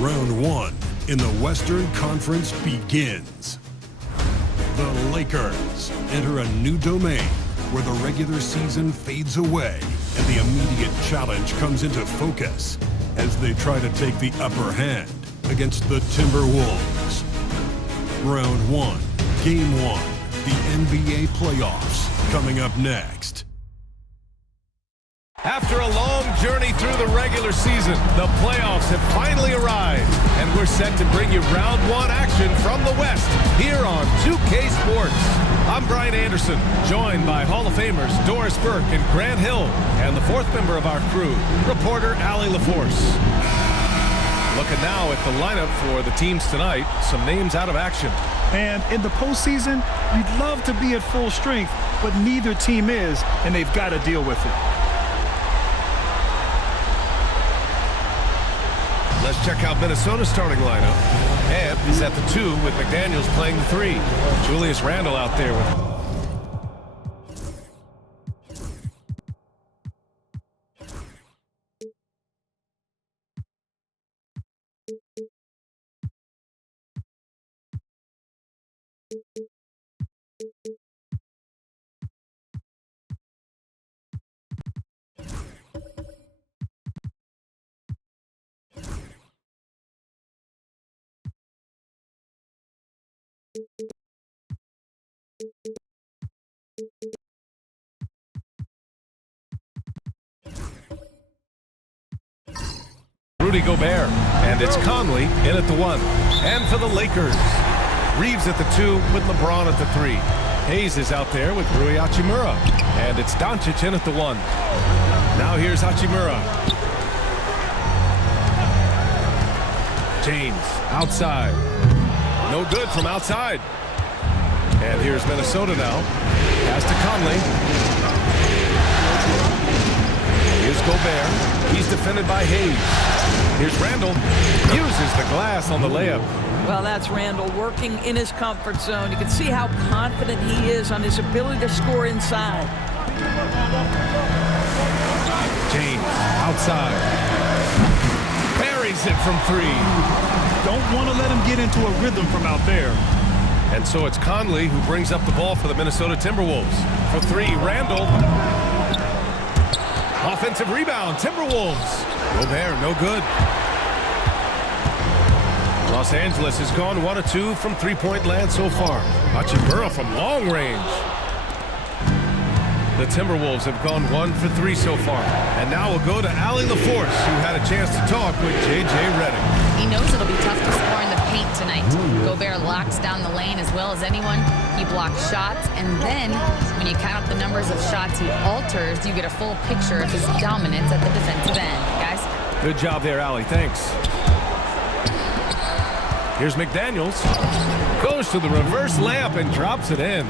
Round one in the Western Conference begins. The Lakers enter a new domain where the regular season fades away and the immediate challenge comes into focus as they try to take the upper hand against the Timberwolves. Round one, game one, the NBA playoffs coming up next. After a long journey through the regular season, the playoffs have finally arrived, and we're set to bring you round one action from the West here on 2K Sports. I'm Brian Anderson, joined by Hall of Famers Doris Burke and Grant Hill, and the fourth member of our crew, reporter Allie LaForce. Looking now at the lineup for the teams tonight, some names out of action. And in the postseason, you'd love to be at full strength, but neither team is, and they've got to deal with it. Let's check out Minnesota's starting lineup. Ant is at the 2 with McDaniels playing the 3. Julius Randle out there with... Rudy Gobert, and it's Conley in at the 1. And for the Lakers, Reeves at the 2 with LeBron at the 3. Hayes is out there with Rui Hachimura, and it's Doncic in at the 1. Now here's Hachimura. James outside. No good from outside. And here's Minnesota now. Pass to Conley. Here's Gobert. He's defended by Hayes. Here's Randle. Uses the glass on the layup. Well, that's Randle working in his comfort zone. You can see how confident he is on his ability to score inside. James outside. Buries it from 3. Don't want to let him get into a rhythm from out there. And so it's Conley who brings up the ball for the Minnesota Timberwolves. For 3, Randle. Offensive rebound, Timberwolves. Gobert, no good. Los Angeles has gone 1 of 2 from three-point land so far. Hachimura from long range. The Timberwolves have gone 1 for 3 so far. And now we'll go to Allie LaForce, who had a chance to talk with J.J. Redick. He knows it'll be tough to score in the paint tonight. Gobert locks down the lane as well as anyone. He blocks shots, and then when you count up the numbers of shots he alters, you get a full picture of his dominance at the defensive end. Guys? Good job there, Allie. Thanks. Here's McDaniels. Goes to the reverse layup and drops it in.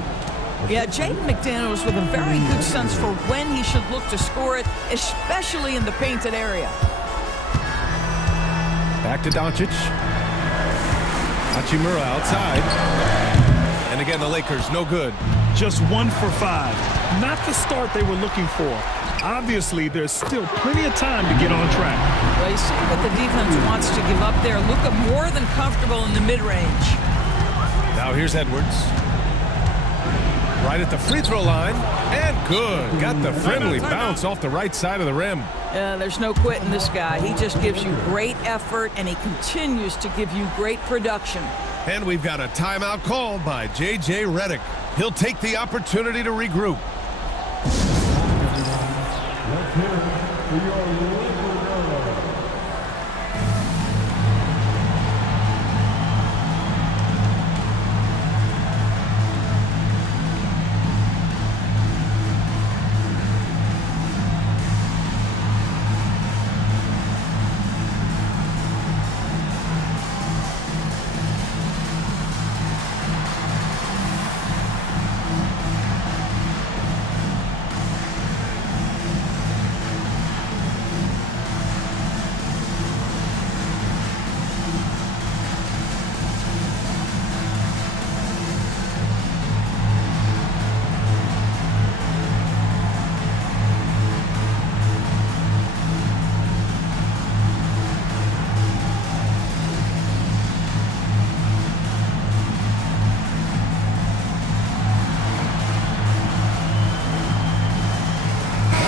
Yeah, Jaden McDaniels with a very good sense for when he should look to score it, especially in the painted area. Back to Doncic. Hachimura outside. And again, the Lakers, no good. Just 1 for 5. Not the start they were looking for. Obviously, there's still plenty of time to get on track. Well, you see what the defense wants to give up there. Luka more than comfortable in the mid-range. Now here's Edwards. Right at the free throw line. And good. Got the friendly bounce off the right side of the rim. There's no quitting this guy. He just gives you great effort, and he continues to give you great production. And we've got a timeout called by J.J. Redick. He'll take the opportunity to regroup. Let's hear it for your Laker girl.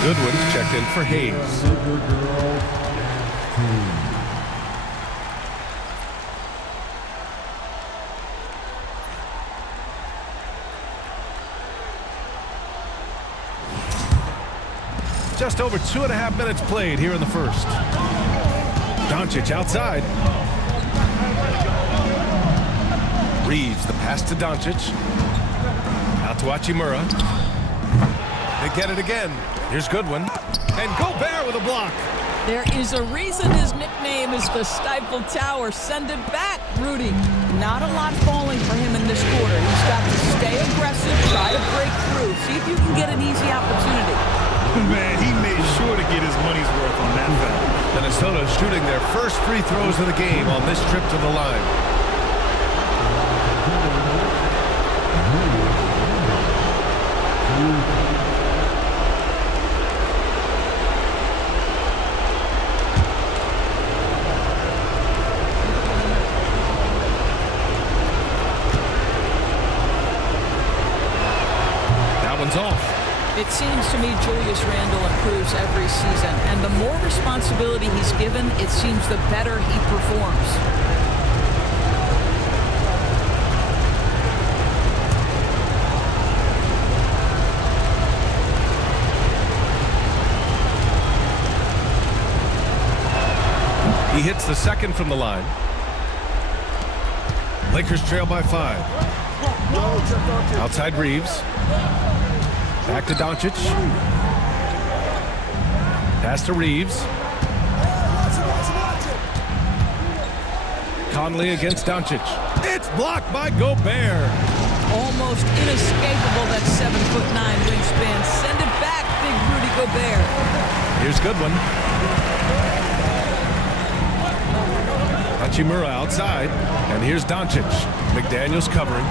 Goodwin's checked in for Hayes. Laker girls, 2. Just over 2.5 minutes played here in the first. Doncic outside. Reeves, the pass to Doncic. Out to Hachimura. They get it again. Here's Goodwin. And Gobert with a block. There is a reason his nickname is the Stifle Tower. Send it back, Rudy. Not a lot falling for him in this quarter. He's got to stay aggressive, try to break through. See if you can get an easy opportunity. Man, he made sure to get his money's worth on that foul. Minnesota shooting their first free throws of the game on this trip to the line. That one's off. It seems to me Julius Randle improves every season, and the more responsibility he's given, it seems the better he performs. He hits the second from the line. Lakers trail by 5. Outside Reeves. Back to Doncic. Pass to Reeves. Conley against Doncic. It's blocked by Gobert. Almost inescapable, that 7'9" wingspan. Send it back, big Rudy Gobert. Here's Goodwin. Hachimura outside. And here's Doncic. McDaniels covering.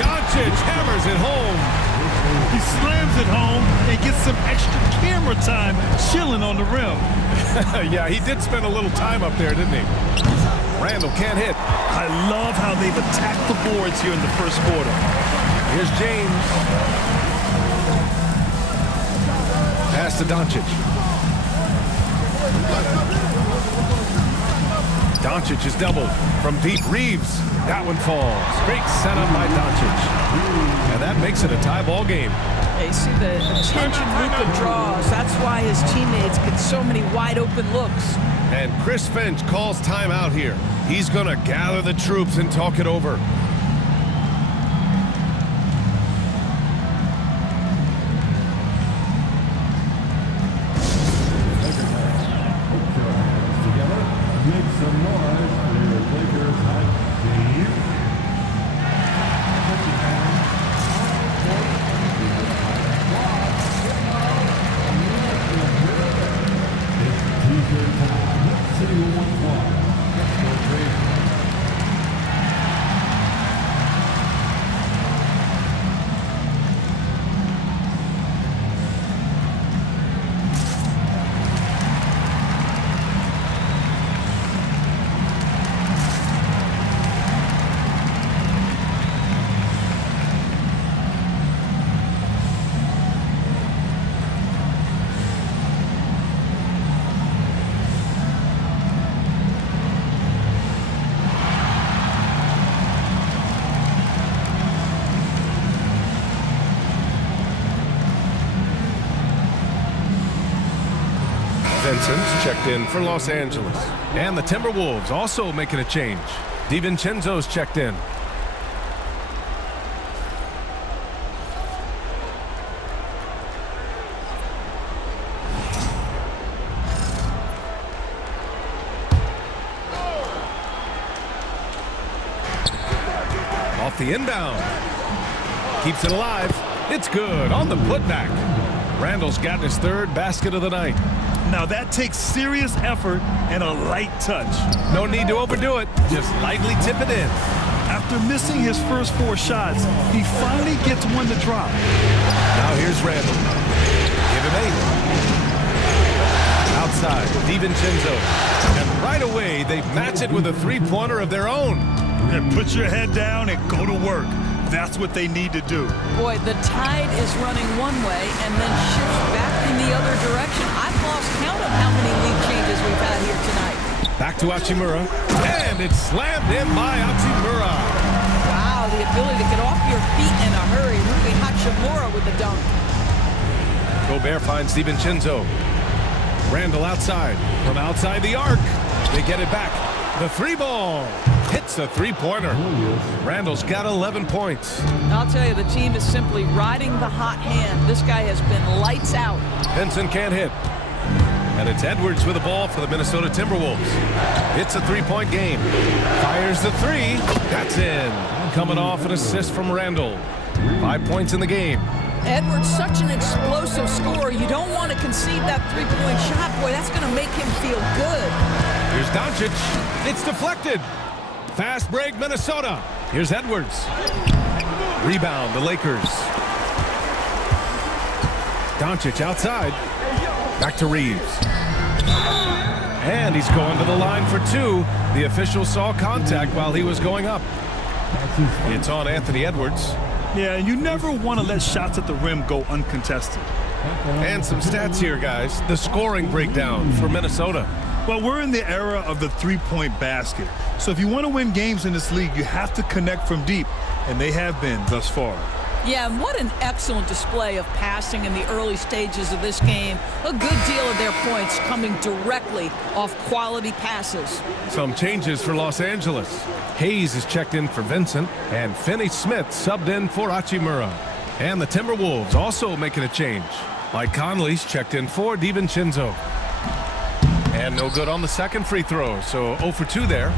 Doncic hammers it home. He slams it home and gets some extra camera time chilling on the rim. Yeah, he did spend a little time up there, didn't he? Randle can't hit. I love how they've attacked the boards here in the first quarter. Here's James. Pass to Doncic. Doncic is doubled from deep. Reeves. That one falls. Great setup by Doncic. And that makes it a tie ball game. They see the attention Luka draws. That's why his teammates get so many wide open looks. And Chris Finch calls timeout here. He's going to gather the troops and talk it over. Together, make some noise for your Lakers hype team. It's t-shirt time. Let's see who wants one. Let's go crazy. Vincent's checked in for Los Angeles. And the Timberwolves also making a change. DiVincenzo's checked in. Off the inbound. Keeps it alive. It's good on the putback. Randle's gotten his third basket of the night. Now that takes serious effort and a light touch. No need to overdo it. Just lightly tip it in. After missing his first 4 shots, he finally gets one to drop. Now here's Randle. Give him 8. Outside, DiVincenzo. And right away, they match it with a three-pointer of their own. And put your head down and go to work. That's what they need to do. Boy, the tide is running one way and then shifts back in the other direction. I've lost count of how many lead changes we've had here tonight. Back to Hachimura, and it's slammed in by Hachimura. Wow, the ability to get off your feet in a hurry. Rui Hachimura with the dunk. Gobert finds DiVincenzo. Randall outside. From outside the arc. They get it back. The three ball. Hits a three-pointer. Randall's got 11 points. I'll tell you, the team is simply riding the hot hand. This guy has been lights out. Vincent can't hit. And it's Edwards with the ball for the Minnesota Timberwolves. It's a three-point game. Fires the three. That's in. Coming off an assist from Randall. 5 points in the game. Edwards, such an explosive scorer. You don't want to concede that three-point shot. Boy, that's going to make him feel good. Here's Doncic. It's deflected. Fast break, Minnesota. Here's Edwards. Rebound, the Lakers. Doncic outside. Back to Reeves. And he's going to the line for two. The official saw contact while he was going up. It's on Anthony Edwards. Yeah, and you never want to let shots at the rim go uncontested. And some stats here, guys. The scoring breakdown for Minnesota. Well, we're in the era of the three-point basket. So if you want to win games in this league, you have to connect from deep, and they have been thus far. Yeah, and what an excellent display of passing in the early stages of this game. A good deal of their points coming directly off quality passes. Some changes for Los Angeles. Hayes is checked in for Vincent, and Finney Smith subbed in for Hachimura. And the Timberwolves also making a change. Mike Conley's checked in for DiVincenzo. And no good on the second free throw, so 0 for 2 there.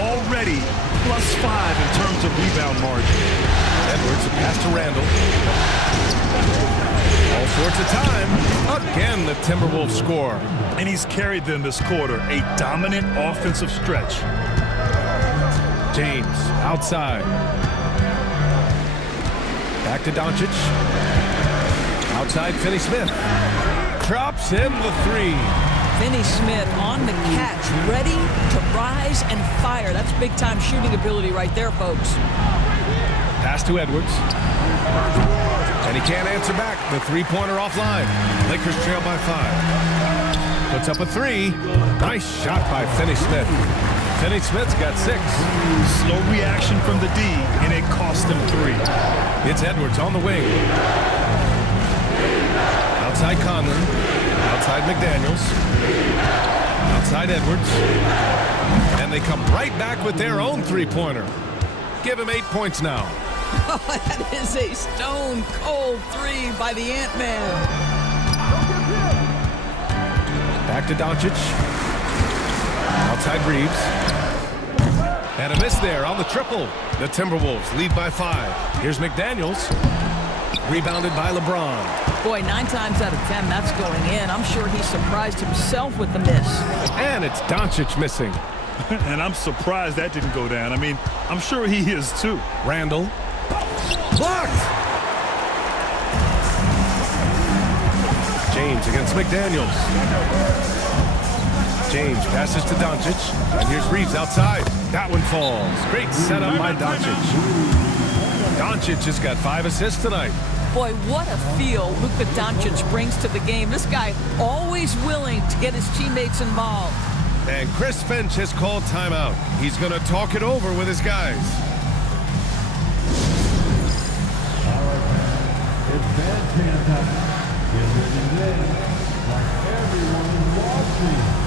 Already +5 in terms of rebound margin. Edwards, a pass to Randall. All sorts of time. Again, the Timberwolves score. And he's carried them this quarter, a dominant offensive stretch. James, outside. Back to Doncic. Outside, Finney Smith. Drops in the three. Finney Smith on the catch, ready to rise and fire. That's big-time shooting ability right there, folks. Pass to Edwards. And he can't answer back. The three-pointer offline. Lakers trail by 5. Puts up a three. Nice shot by Finney Smith. Finney Smith's got 6. Slow reaction from the D, and it cost him 3. It's Edwards on the wing. Outside Conley. Outside McDaniels. Outside Edwards. And they come right back with their own three-pointer. Give him 8 points now. Oh, that is a stone-cold three by the Ant-Man. Back to Doncic. Outside Reeves. And a miss there on the triple. The Timberwolves lead by 5. Here's McDaniels. Rebounded by LeBron. Boy, 9 times out of 10, that's going in. I'm sure he surprised himself with the miss. And it's Doncic missing. And I'm surprised that didn't go down. I mean, I'm sure he is too. Randall. Blocked! James against McDaniels. James passes to Doncic. And here's Reeves outside. That one falls. Great setup by Doncic. Doncic has got 5 assists tonight. Boy, what a feel Luka Doncic brings to the game. This guy always willing to get his teammates involved. And Chris Finch has called timeout. He's going to talk it over with his guys. All right, it's bandstand time. Get ready today, like everyone is watching.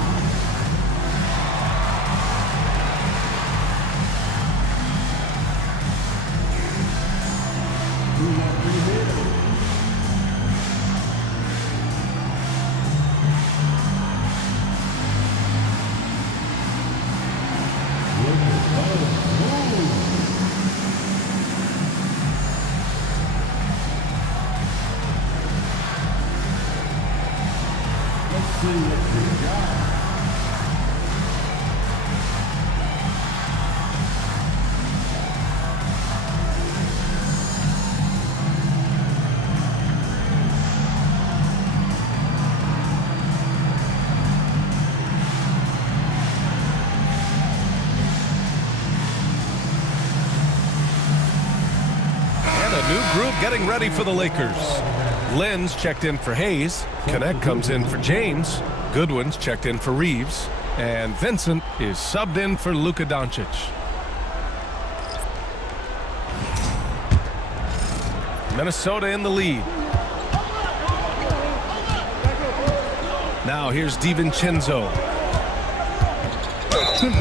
Let's see what we got. a new group getting ready for the Lakers. Lynn's checked in for Hayes. Connect comes in for James. Goodwin's checked in for Reeves. And Vincent is subbed in for Luka Doncic. Minnesota in the lead. Now here's DiVincenzo.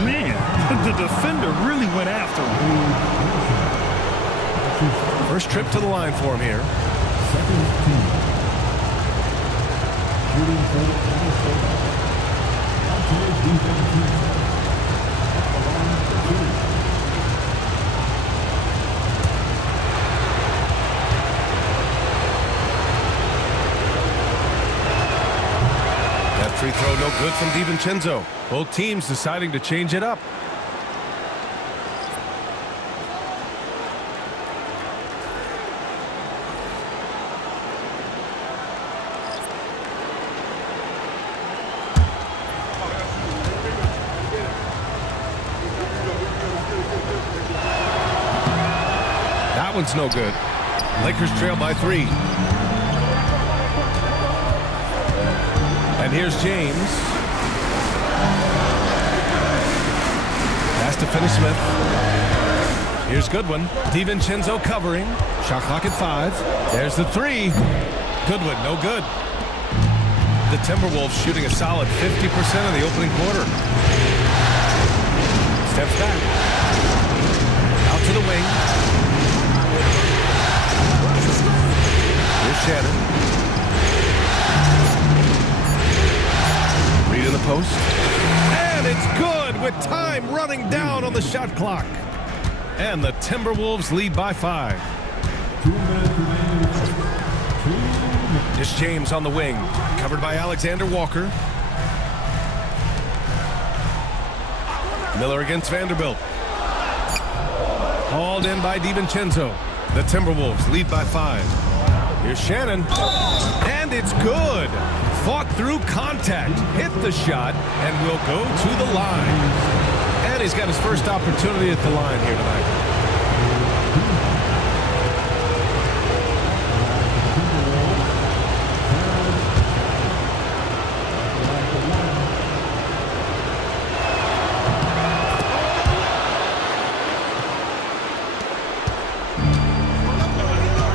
Man, the defender really went after him. First trip to the line for him here. Second team. Shooting for Minnesota. Alternate defense team. At the line for shooting. That free throw no good from DiVincenzo. Both teams deciding to change it up. That one's no good. Lakers trail by 3. And here's James. Pass to Finney-Smith. Here's Goodwin. DiVincenzo covering. Shot clock at 5. There's the 3. Goodwin, no good. The Timberwolves shooting a solid 50% of the opening quarter. Steps back. Out to the wing. Here's Shannon. Reed in the post. And it's good with time running down on the shot clock. And the Timberwolves lead by 5. 2 minutes remaining. 2 minutes. It's James on the wing. Covered by Alexander Walker. Miller against Vanderbilt. Hauled in by DiVincenzo. The Timberwolves lead by 5. Here's Shannon. And it's good. Fought through contact. Hit the shot. And will go to the line. And he's got his first opportunity at the line here tonight.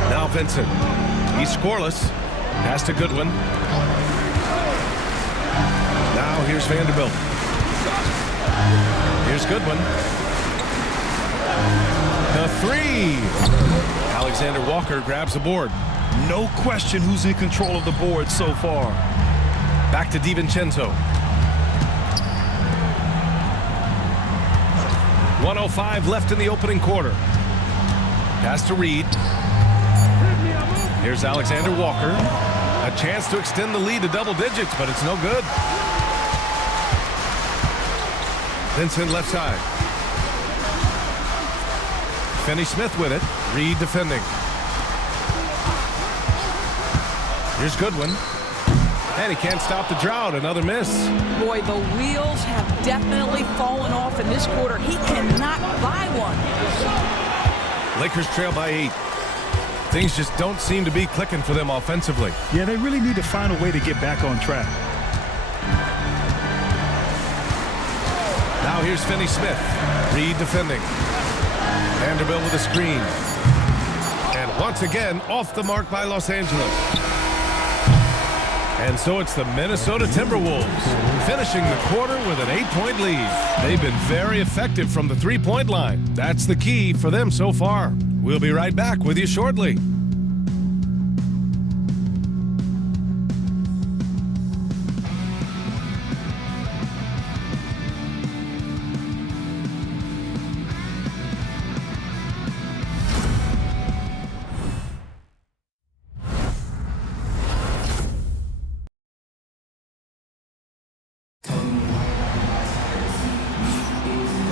Now Vincent. He's scoreless. Pass to Goodwin. Now here's Vanderbilt. Here's Goodwin. The 3. Alexander Walker grabs the board. No question who's in control of the board so far. Back to DiVincenzo. 1:05 left in the opening quarter. Pass to Reed. Here's Alexander Walker. A chance to extend the lead to double digits, but it's no good. Vincent left side. Finney-Smith with it. Reed defending. Here's Goodwin. And he can't stop the drought. Another miss. Boy, the wheels have definitely fallen off in this quarter. He cannot buy one. Lakers trail by 8. Things just don't seem to be clicking for them offensively. Yeah, they really need to find a way to get back on track. Now here's Finney-Smith. Reed defending. Vanderbilt with a screen. And once again, off the mark by Los Angeles. And so it's the Minnesota Timberwolves finishing the quarter with an 8-point lead. They've been very effective from the three-point line. That's the key for them so far. We'll be right back with you shortly.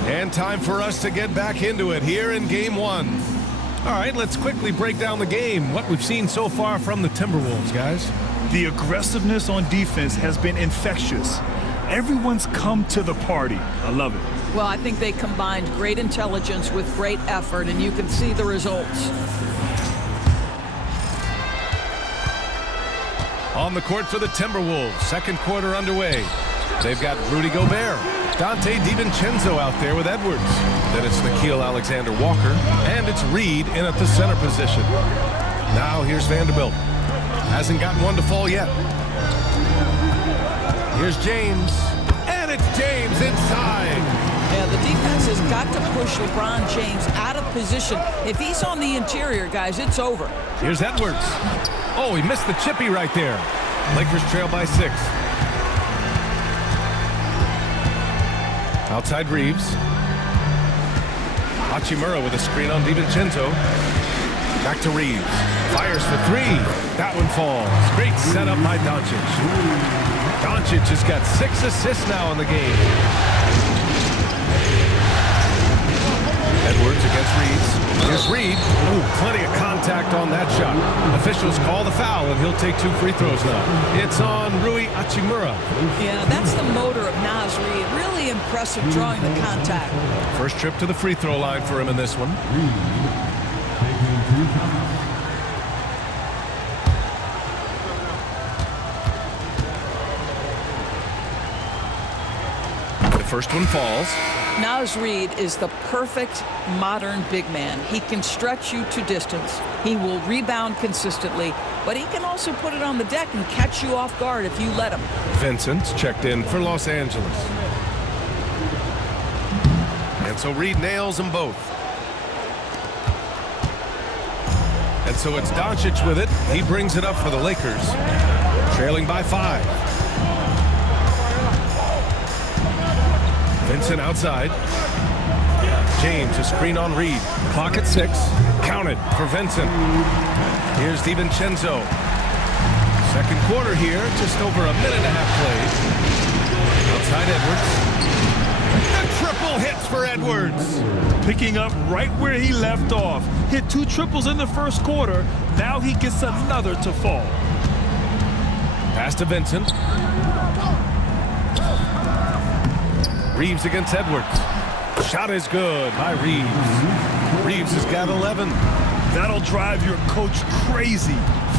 And time for us to get back into it here in Game 1. All right, let's quickly break down the game. What we've seen so far from the Timberwolves, guys. The aggressiveness on defense has been infectious. Everyone's come to the party. I love it. Well, I think they combined great intelligence with great effort, and you can see the results. On the court for the Timberwolves. Second quarter underway. They've got Rudy Gobert. Dante DiVincenzo out there with Edwards. Then it's Nickeil Alexander-Walker. And it's Reed in at the center position. Now here's Vanderbilt. Hasn't gotten one to fall yet. Here's James. And it's James inside. Yeah, the defense has got to push LeBron James out of position. If he's on the interior, guys, it's over. Here's Edwards. Oh, he missed the chippy right there. Lakers trail by 6. Outside Reeves. Hachimura with a screen on DiVincenzo. Back to Reeves. Fires for 3. That one falls. Great setup by Doncic. Doncic has got 6 assists now in the game. Edwards against Reeves. Here's Reed. Ooh, plenty of contact on that shot. Officials call the foul, and he'll take 2 free throws now. It's on Rui Hachimura. Yeah, that's the motor of Naz Reid. Really impressive drawing the contact. First trip to the free throw line for him in this one. Taking 2 times. The first one falls. Naz Reid is the perfect modern big man. He can stretch you to distance. He will rebound consistently, but he can also put it on the deck and catch you off guard if you let him. Vincent's checked in for Los Angeles. And so Reed nails them both. And so it's Doncic with it. He brings it up for the Lakers. Trailing by 5. Vincent outside. James, a screen on Reed. Clock at 6. Counted for Vincent. Here's DiVincenzo. Second quarter here, just over a minute and a half played. Outside Edwards. And triple hits for Edwards. Picking up right where he left off. Hit 2 triples in the first quarter. Now he gets another to fall. Pass to Vincent. Reeves against Edwards. Shot is good by Reeves. Reeves has got 11. That'll drive your coach crazy,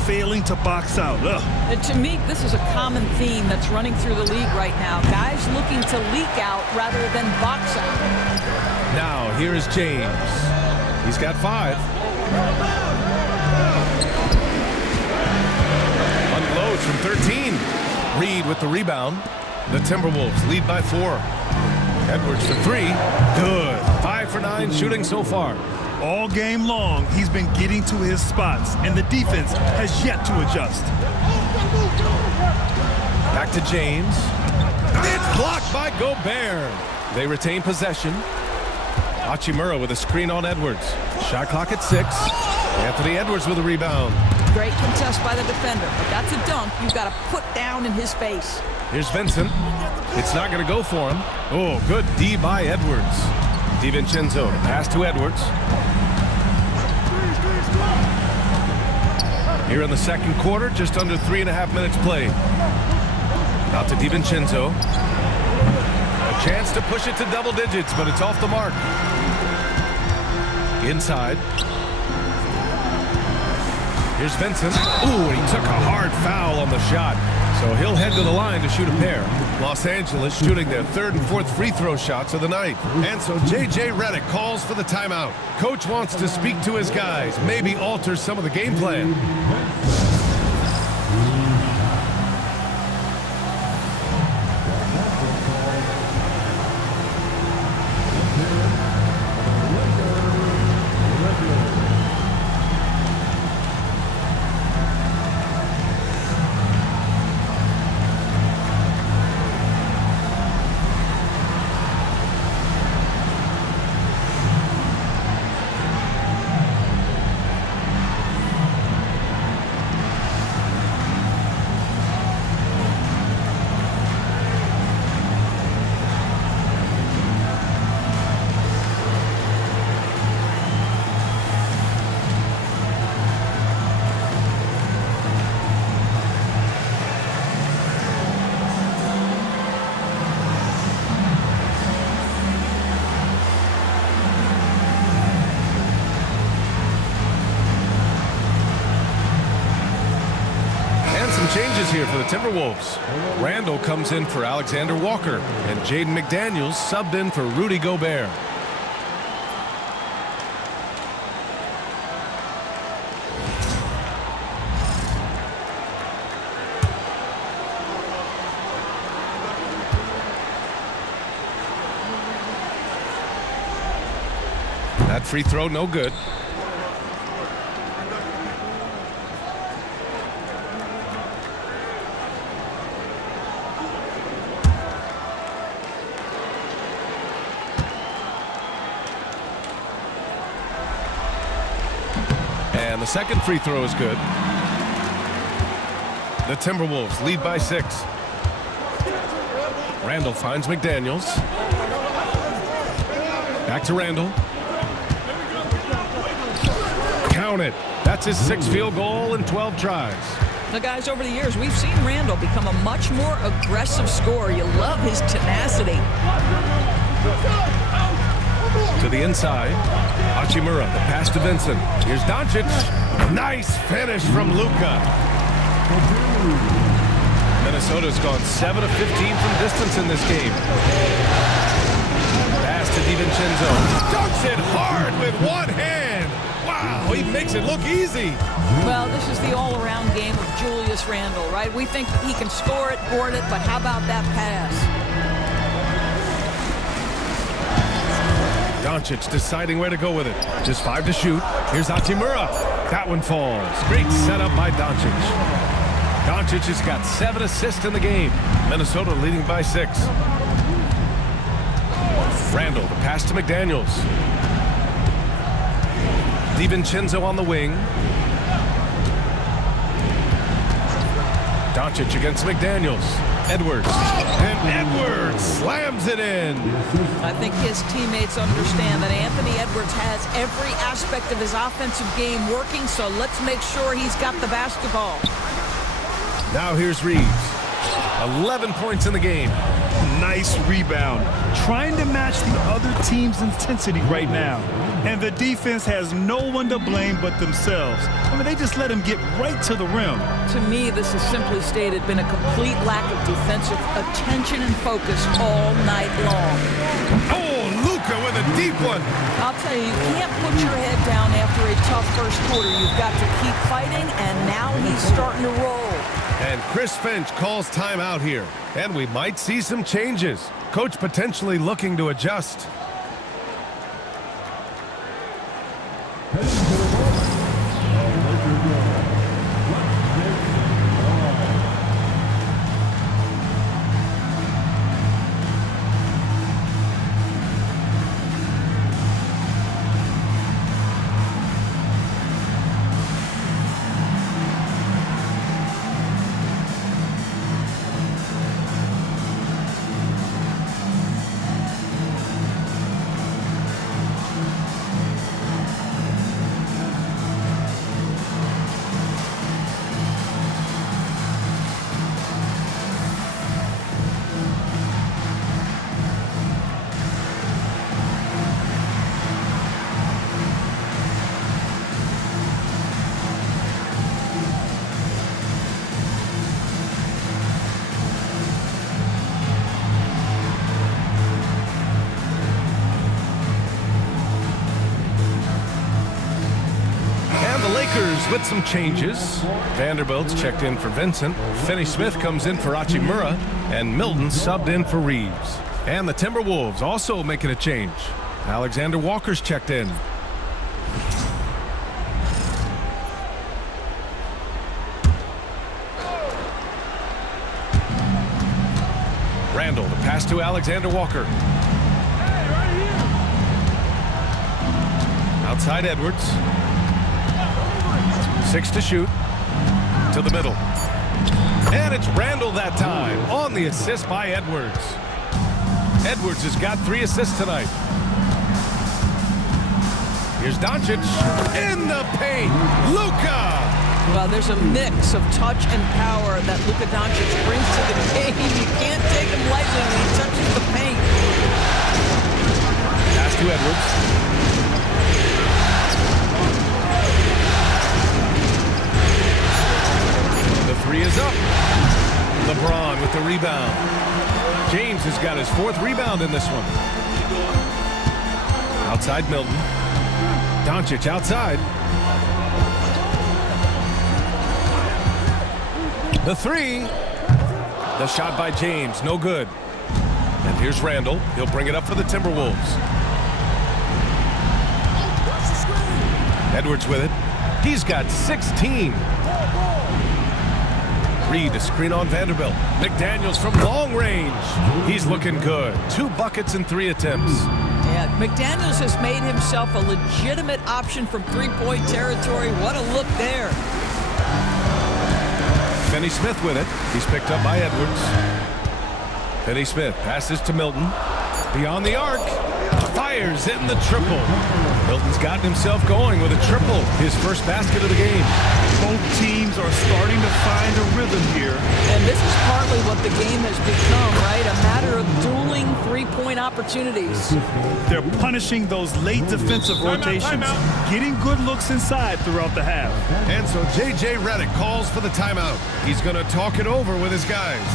failing to box out. Ugh. And to me, this is a common theme that's running through the league right now. Guys looking to leak out rather than box out. Now, here is James. He's got 5. Unloads from 13. Reed with the rebound. The Timberwolves lead by 4. Edwards for 3. Good. 5 for 9 shooting so far. All game long, he's been getting to his spots, and the defense has yet to adjust. Back to James. It's blocked by Gobert. They retain possession. Hachimura with a screen on Edwards. Shot clock at 6. Anthony Edwards with a rebound. Great contest by the defender, but that's a dunk you've got to put down in his face. Here's Vincent. It's not going to go for him. Oh, good D by Edwards. DiVincenzo, pass to Edwards. Here in the second quarter, just under 3.5 minutes played. Out to DiVincenzo. A chance to push it to double digits, but it's off the mark. Inside. Here's Vincent. Ooh, he took a hard foul on the shot. So he'll head to the line to shoot a pair. Los Angeles shooting their 3rd and 4th free throw shots of the night. And so J.J. Redick calls for the timeout. Coach wants to speak to his guys, maybe alter some of the game plan. changes here for the Timberwolves. Randall comes in for Alexander Walker, and Jaden McDaniels subbed in for Rudy Gobert. That free throw, no good. And the second free throw is good. The Timberwolves lead by 6. Randall finds McDaniels. Back to Randall. Count it. That's his 6th field goal in 12 tries. Now, guys, over the years, we've seen Randall become a much more aggressive scorer. You love his tenacity. To the inside. Hachimura, the pass to Vincent. Here's Doncic. Nice finish from Luka. Minnesota's gone 7 of 15 from distance in this game. Pass to DiVincenzo. Dunks it hard with one hand. Wow, he makes it look easy. Well, this is the all-around game of Julius Randle, right? We think he can score it, board it, but how about that pass? Doncic deciding where to go with it. Just 5 to shoot. Here's Hachimura. That one falls. Great setup by Doncic. Doncic has got 7 assists in the game. Minnesota leading by 6. Randall, the pass to McDaniels. DiVincenzo on the wing. Doncic against McDaniels. Edwards. And Edwards slams it in. I think his teammates understand that Anthony Edwards has every aspect of his offensive game working, so let's make sure he's got the basketball. Now here's Reeves. 11 points in the game. Nice rebound. Trying to match the other team's intensity right now. And the defense has no one to blame but themselves. I mean, they just let him get right to the rim. To me, this has simply stated been a complete lack of defensive attention and focus all night long. Oh, Luka with a deep one. I'll tell you, you can't put your head down after a tough first quarter. You've got to keep fighting, and now he's starting to roll. And Chris Finch calls timeout here. And we might see some changes. Coach potentially looking to adjust. LAKERS with some changes. Vanderbilt's checked in for Vincent. Finney-Smith comes in for Hachimura. And Milton subbed in for Reeves. And the Timberwolves also making a change. Alexander Walker's checked in. Randall, the pass to Alexander Walker. Outside Edwards. 6 to shoot. To the middle. And it's Randall that time on the assist by Edwards. Edwards has got 3 assists tonight. Here's Doncic in the paint. Luka! Well, there's a mix of touch and power that Luka Doncic brings to the game. You can't take him lightly when he touches the paint. Pass to Edwards. The 3 is up. rebound. James has got his 4th rebound in this one. Outside Milton. Doncic outside. The 3. The shot by James, no good. And here's Randall. He'll bring it up for the Timberwolves. Edwards with it. He's got 16. Reed to screen on Vanderbilt. McDaniels from long range. He's looking good. 2 buckets in 3 attempts. Yeah, McDaniels has made himself a legitimate option from three-point territory. What a look there. Finney Smith with it. He's picked up by Edwards. Finney Smith passes to Milton. Beyond the arc. Fires in the triple. Milton's gotten himself going with a triple. His first basket of the game. Both teams are starting to find a rhythm here. And this is partly what the game has become, right? A matter of dueling three-point opportunities. They're punishing those late defensive rotations, getting good looks inside throughout the half. And so J.J. Redick calls for the timeout. He's going to talk it over with his guys.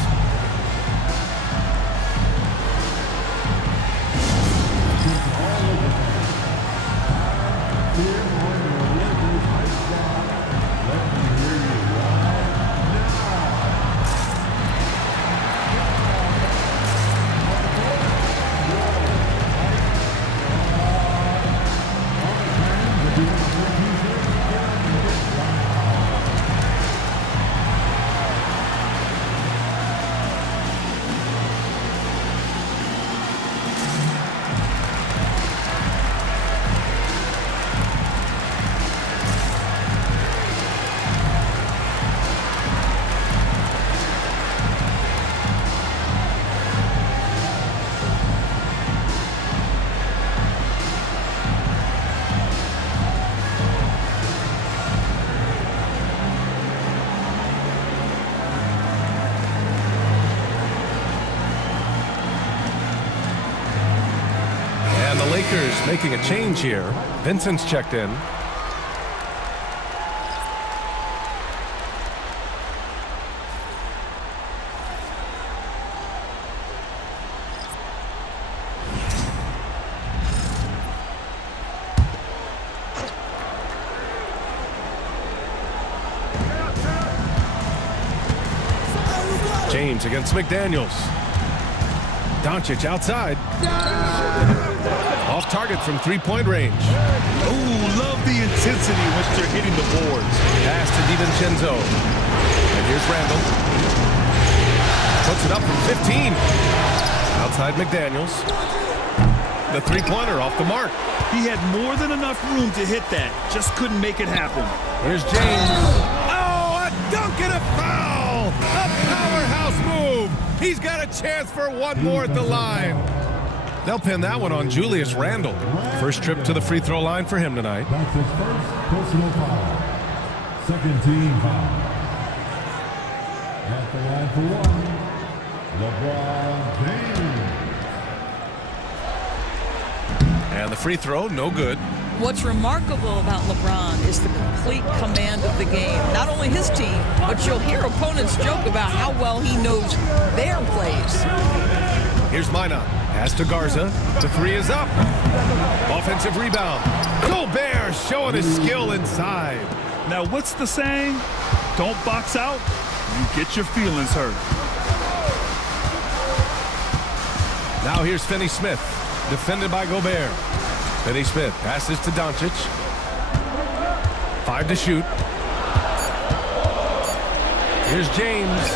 The Lakers making a change here. Vincent's checked in. James against McDaniels. Doncic outside. Off target from three-point range. Oh, love the intensity once they're hitting the boards. Pass to DiVincenzo. And here's Randall. Puts it up from 15. Outside McDaniels. The three-pointer off the mark. He had more than enough room to hit that. Just couldn't make it happen. Here's James. Oh, a dunk and a foul! A powerhouse move! He's got a chance for one more at the line. They'll pin that one on Julius Randle. First trip to the free throw line for him tonight. That's his first personal foul. Second team foul. At the line for one, LeBron James. And the free throw, no good. What's remarkable about LeBron is the complete command of the game. Not only his team, but you'll hear opponents joke about how well he knows their plays. Here's Minot. Pass to Garza. The three is up. Offensive rebound. Gobert showing his skill inside. Now, what's the saying? Don't box out, you get your feelings hurt. Now here's Finney Smith. Defended by Gobert. Finney Smith passes to Doncic. 5 to shoot. Here's James.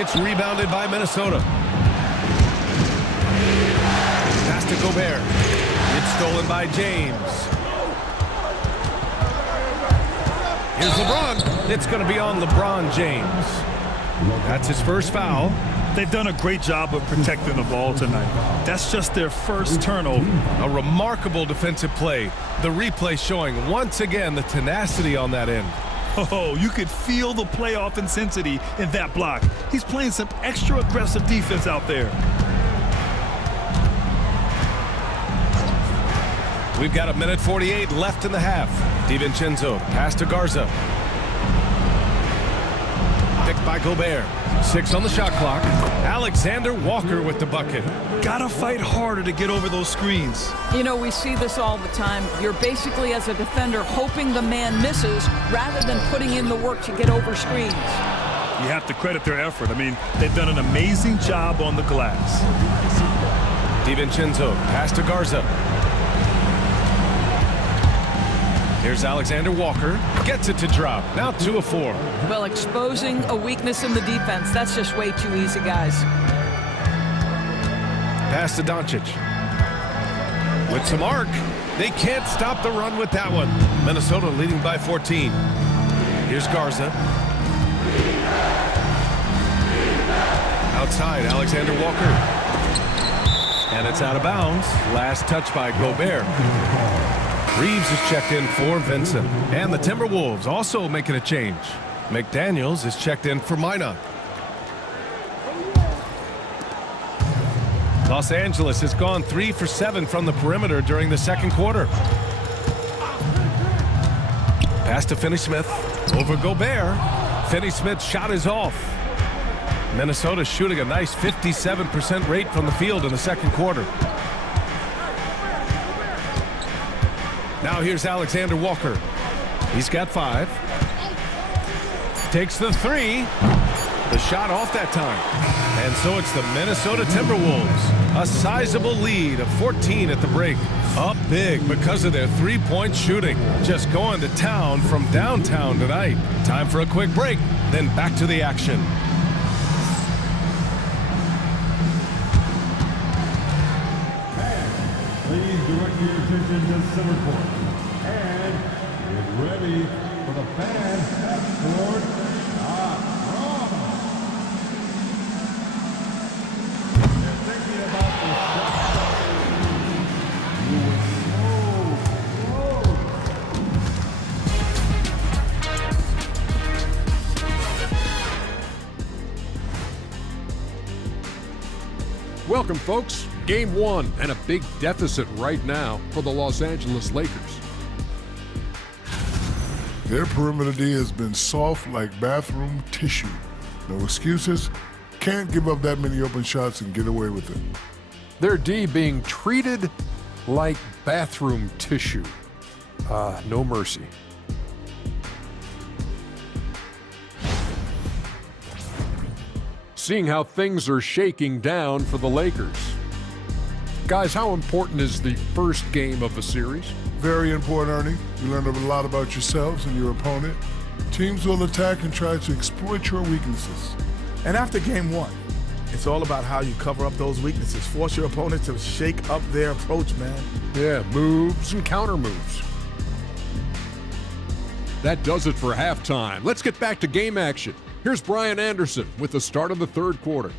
It's rebounded by Minnesota. Pass to Gobert. It's stolen by James. Here's LeBron. It's going to be on LeBron James. That's his first foul. They've done a great job of protecting the ball tonight. That's just their first turnover. A remarkable defensive play. The replay showing once again the tenacity on that end. Oh, you could feel the playoff intensity in that block. He's playing some extra aggressive defense out there. We've got 1:48 left in the half. DiVincenzo, pass to Garza. deflect by Gobert. 6 on the shot clock. Alexander Walker with the bucket. Gotta fight harder to get over those screens. You know, we see this all the time. You're basically, as a defender, hoping the man misses rather than putting in the work to get over screens. You have to credit their effort. I mean, they've done an amazing job on the glass. DiVincenzo, pass to Garza. Here's Alexander Walker. Gets it to drop. Now 2 of 4. Well, exposing a weakness in the defense, that's just way too easy, guys. Pass to Doncic. With some arc. They can't stop the run with that one. Minnesota leading by 14. Here's Garza. Outside, Alexander Walker. And it's out of bounds. Last touch by Gobert. Reeves is checked in for Vincent. And the Timberwolves also making a change. McDaniels is checked in for Minot. Los Angeles has gone 3 for 7 from the perimeter during the second quarter. Pass to Finney-Smith. Over Gobert. Finney-Smith's shot is off. Minnesota shooting a nice 57% rate from the field in the second quarter. Now here's Alexander Walker. He's got 5. Takes the 3. The shot off that time. And so it's the Minnesota Timberwolves. A sizable lead of 14 at the break. Up big because of their three-point shooting. Just going to town from downtown tonight. Time for a quick break, then back to the action. Please direct your attention to center court. And get ready for the fan half-court shot. They're thinking about the shot. You were so Welcome, folks. Game 1 and a big deficit right now for the Los Angeles Lakers. Their perimeter D has been soft like bathroom tissue. No excuses. Can't give up that many open shots and get away with it. Their D being treated like bathroom tissue. No mercy. Seeing how things are shaking down for the Lakers. Guys, how important is the first game of a series? Very important, Ernie. You learn a lot about yourselves and your opponent. Teams will attack and try to exploit your weaknesses. And after game 1, it's all about how you cover up those weaknesses. Force your opponent to shake up their approach, man. Yeah, moves and counter moves. That does it for halftime. Let's get back to game action. Here's Brian Anderson with the start of the third quarter.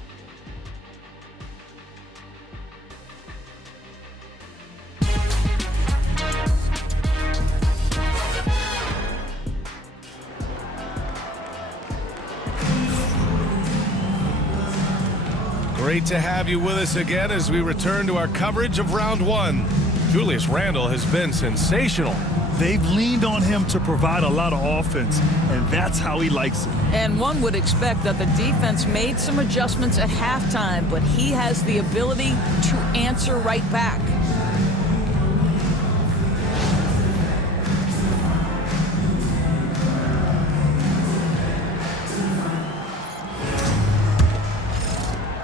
Great to have you with us again as we return to our coverage of round 1. Julius Randle has been sensational. They've leaned on him to provide a lot of offense, and that's how he likes it. And one would expect that the defense made some adjustments at halftime, but he has the ability to answer right back.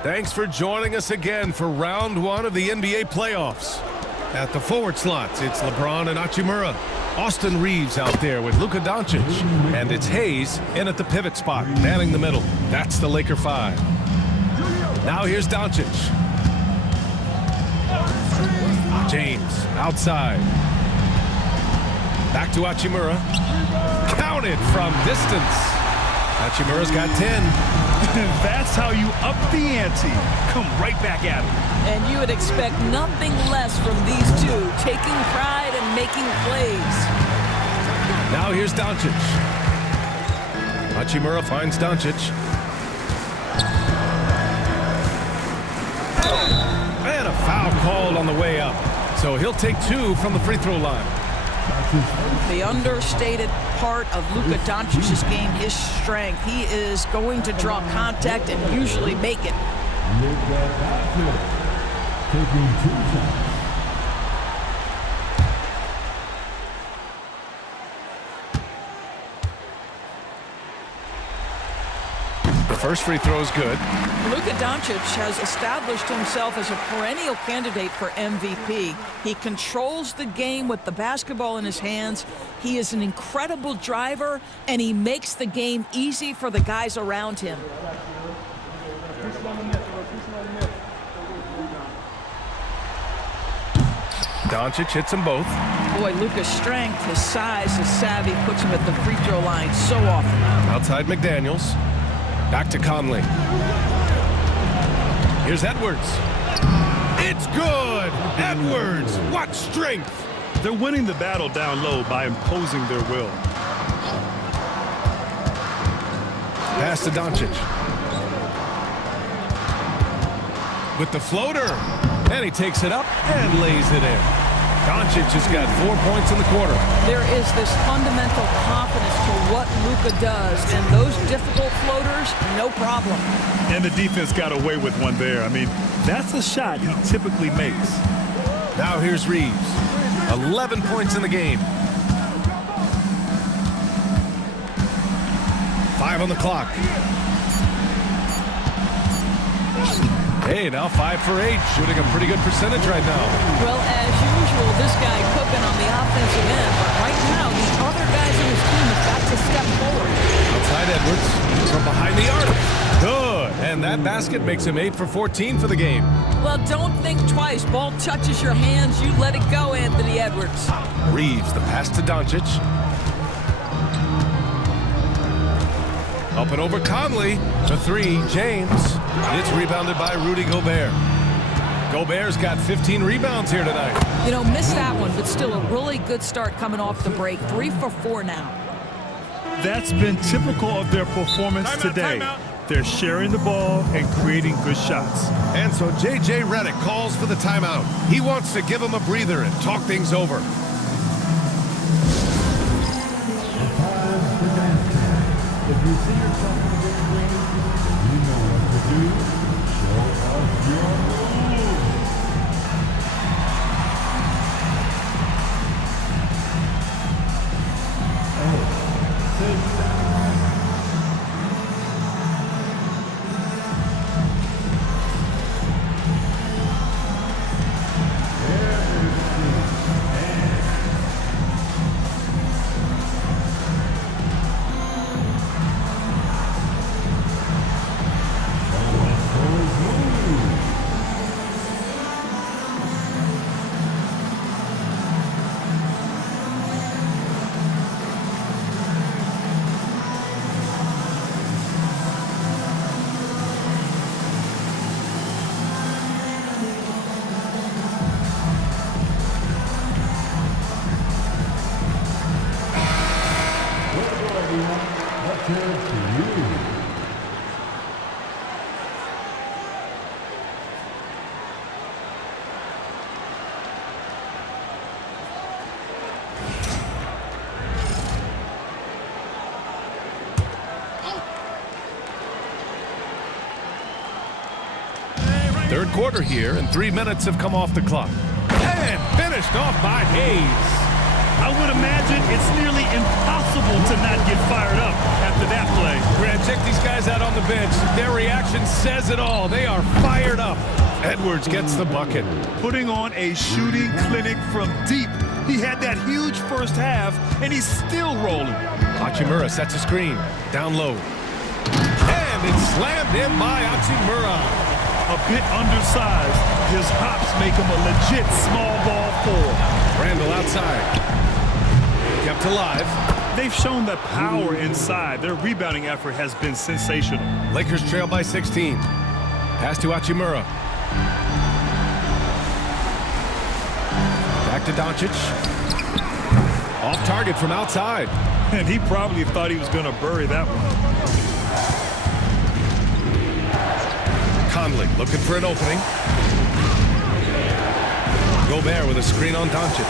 Thanks for joining us again for round 1 of the NBA playoffs. At the forward slots, it's LeBron and Hachimura. Austin Reeves out there with Luka Doncic. And it's Hayes in at the pivot spot, manning the middle. That's the Laker 5. Now here's Doncic. James outside. Back to Hachimura. Counted from distance. Hachimura's got 10. That's how you up the ante. Come right back at him. And you would expect nothing less from these two, taking pride and making plays. Now here's Doncic. Hachimura finds Doncic. And a foul called on the way up. So he'll take 2 from the free throw line. The understated part of Luka Doncic's game, his strength. He is going to draw contact and usually make it. Luka Doncic taking 2 shots. The first free throw is good. Luka Doncic has established himself as a perennial candidate for MVP. He controls the game with the basketball in his hands. He is an incredible driver, and he makes the game easy for the guys around him. Doncic hits them both. Boy, Luka's strength, his size, his savvy puts him at the free throw line so often. Outside McDaniels. Back to Conley. Here's Edwards. It's good! Edwards, what strength! They're winning the battle down low by imposing their will. Pass to Doncic. With the floater. And he takes it up and lays it in. Doncic has got 4 points in the quarter. There is this fundamental confidence to what Luka does, and those difficult floaters, no problem. And the defense got away with one there. I mean, that's a shot he typically makes. Now here's Reeves. 11 points in the game. 5 on the clock. Hey, now 5 for 8, shooting a pretty good percentage right now. Well, as usual, this guy cooking on the offensive end, but right now, the other guys in his team have got to step forward. Outside Edwards, from behind the arc. Good, and that basket makes him 8 for 14 for the game. Well, don't think twice. Ball touches your hands, you let it go, Anthony Edwards. Reeves, the pass to Doncic. Up and over Conley. The 3, James. It's rebounded by Rudy Gobert. Gobert's got 15 rebounds here tonight. You know, missed that one, but still a really good start coming off the break. 3 for 4 now. That's been typical of their performance today. They're sharing the ball and creating good shots. And so J.J. Redick calls for the timeout. He wants to give him a breather and talk things over. If you see yourself in the big ring, you know what to do. Show us your moves. Sit down. Third quarter here, and 3 minutes have come off the clock. And finished off by Hayes. I would imagine it's nearly impossible to not get fired up after that play. Grant, check these guys out on the bench. Their reaction says it all. They are fired up. Edwards gets the bucket. Putting on a shooting clinic from deep. He had that huge first half, and he's still rolling. Hachimura sets a screen. Down low. And it's slammed in by Hachimura. A bit undersized, his hops make him a legit small ball forward. Randall outside. Kept alive. They've shown that power inside. Their rebounding effort has been sensational. Lakers trail by 16. Pass to Hachimura. Back to Doncic. Off target from outside. And he probably thought he was going to bury that one. Conley looking for an opening. Gobert with a screen on Doncic.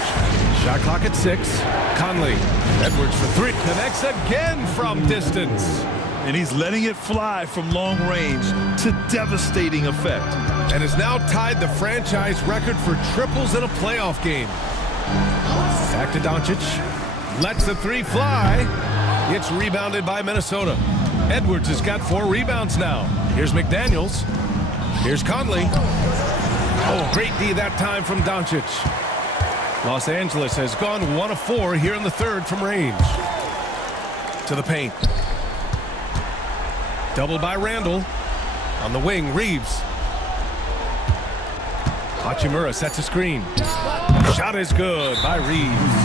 Shot clock at 6. Conley. Edwards for 3. Connects again from distance. And he's letting it fly from long range to devastating effect. And has now tied the franchise record for triples in a playoff game. Back to Doncic. Lets the 3 fly. It's rebounded by Minnesota. Edwards has got 4 rebounds now. Here's McDaniels. Here's Conley. Oh, great D that time from Doncic. Los Angeles has gone 1 of 4 here in the third from range. To the paint. Doubled by Randall. On the wing, Reeves. Hachimura sets a screen. Shot is good by Reeves.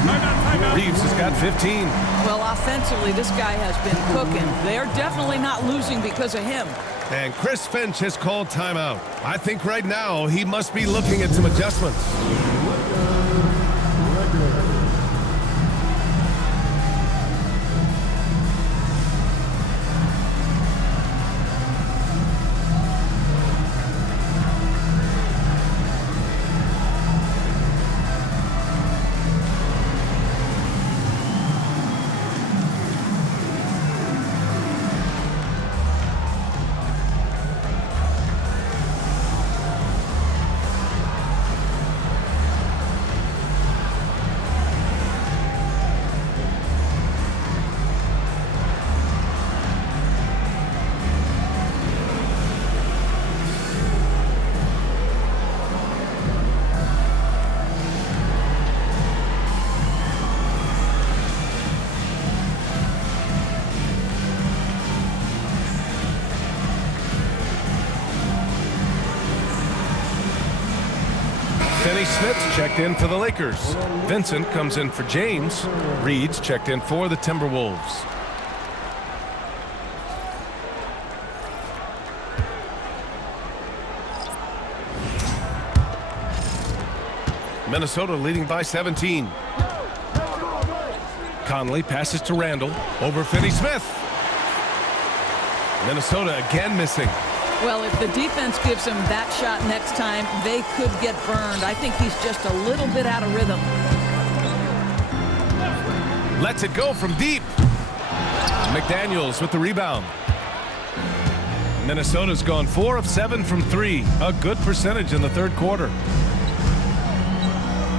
Reeves has got 15. Well, offensively, this guy has been cooking. They're definitely not losing because of him. And Chris Finch has called timeout. I think right now he must be looking at some adjustments. Finney Smith checked in for the Lakers. Vincent comes in for James. Reed's checked in for the Timberwolves. Minnesota leading by 17. Conley passes to Randall. Over Finney Smith. Minnesota again missing. Well, if the defense gives him that shot next time, they could get burned. I think he's just a little bit out of rhythm. Lets it go from deep. McDaniels with the rebound. Minnesota's gone 4 of 7 from 3. A good percentage in the third quarter.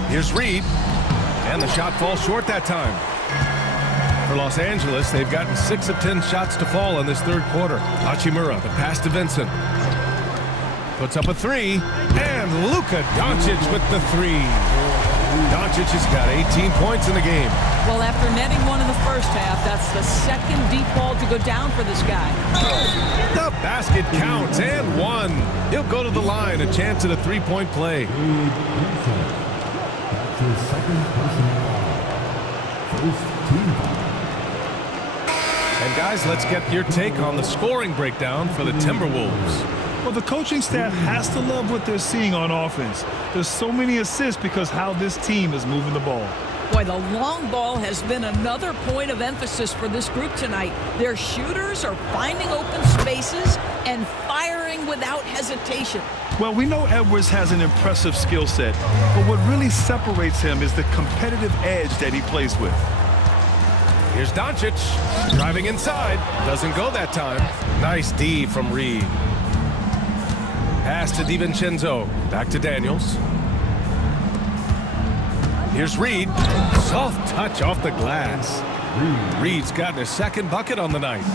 Here's Reed. And the shot falls short that time. For Los Angeles, they've gotten 6 of 10 shots to fall in this third quarter. Hachimura, the pass to Vincent. Puts up a 3. And Luka Doncic with the 3. Doncic has got 18 points in the game. Well, after netting one in the first half, that's the second deep ball to go down for this guy. The basket counts, and 1. He'll go to the line, a chance at a 3-point play. That's his second personal foul. First team foul. And guys, let's get your take on the scoring breakdown for the Timberwolves. Well, the coaching staff has to love what they're seeing on offense. There's so many assists because how this team is moving the ball. Boy, the long ball has been another point of emphasis for this group tonight. Their shooters are finding open spaces and firing without hesitation. Well, we know Edwards has an impressive skill set, but what really separates him is the competitive edge that he plays with. Here's Doncic, driving inside. Doesn't go that time. Nice D from Reed. Pass to DiVincenzo. Back to Daniels. Here's Reed. Soft touch off the glass. Reed's gotten his second bucket on the night.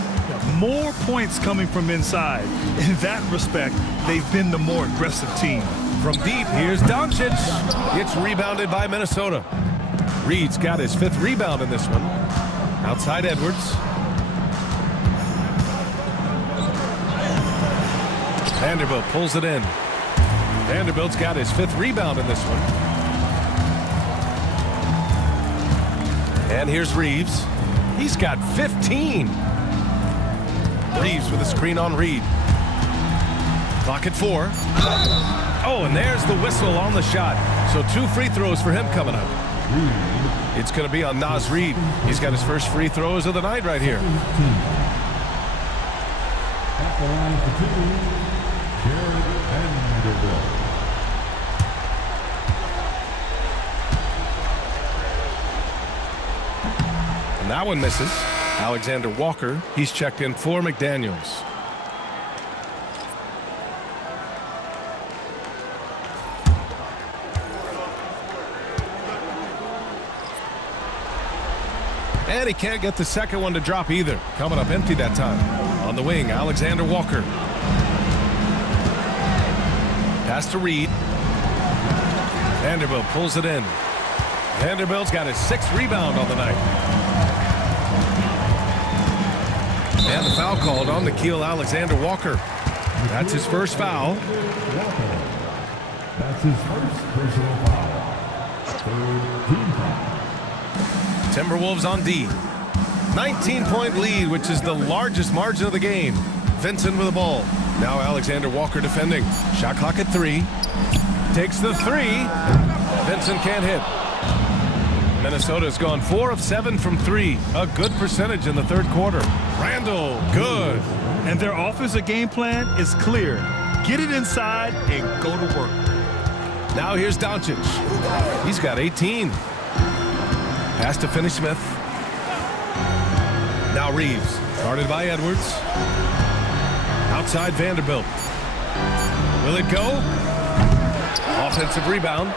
More points coming from inside. In that respect, they've been the more aggressive team. From deep, here's Doncic. It's rebounded by Minnesota. Reed's got his 5th rebound in this one. Outside Edwards. Vanderbilt pulls it in. Vanderbilt's got his 5th rebound in this one. And here's Reeves. He's got 15. Reeves with a screen on Reed. Clock at 4. Oh, and there's the whistle on the shot. So 2 free throws for him coming up. It's going to be on Naz Reid. He's got his first free throws of the night right here. At the line for 2, Jared Vanderbilt. And that one misses. Alexander Walker, he's checked in for McDaniels. And he can't get the second one to drop either. Coming up empty that time. On the wing, Alexander Walker. Pass to Reed. Vanderbilt pulls it in. Vanderbilt's got his 6th rebound on the night. And the foul called on Nickeil Alexander Walker. That's his first foul. That's his first personal foul. 3rd team foul. Timberwolves on D. 19-point lead, which is the largest margin of the game. Vincent with the ball. Now Alexander Walker defending. Shot clock at 3. Takes the 3. Vincent can't hit. Minnesota's gone 4 of 7 from 3. A good percentage in the 3rd quarter. Randall, good. And their offensive game plan is clear. Get it inside and go to work. Now here's Doncic. He's got 18. Pass to Finney-Smith. Now Reeves, guarded by Edwards. Outside Vanderbilt. Will it go? Offensive rebound.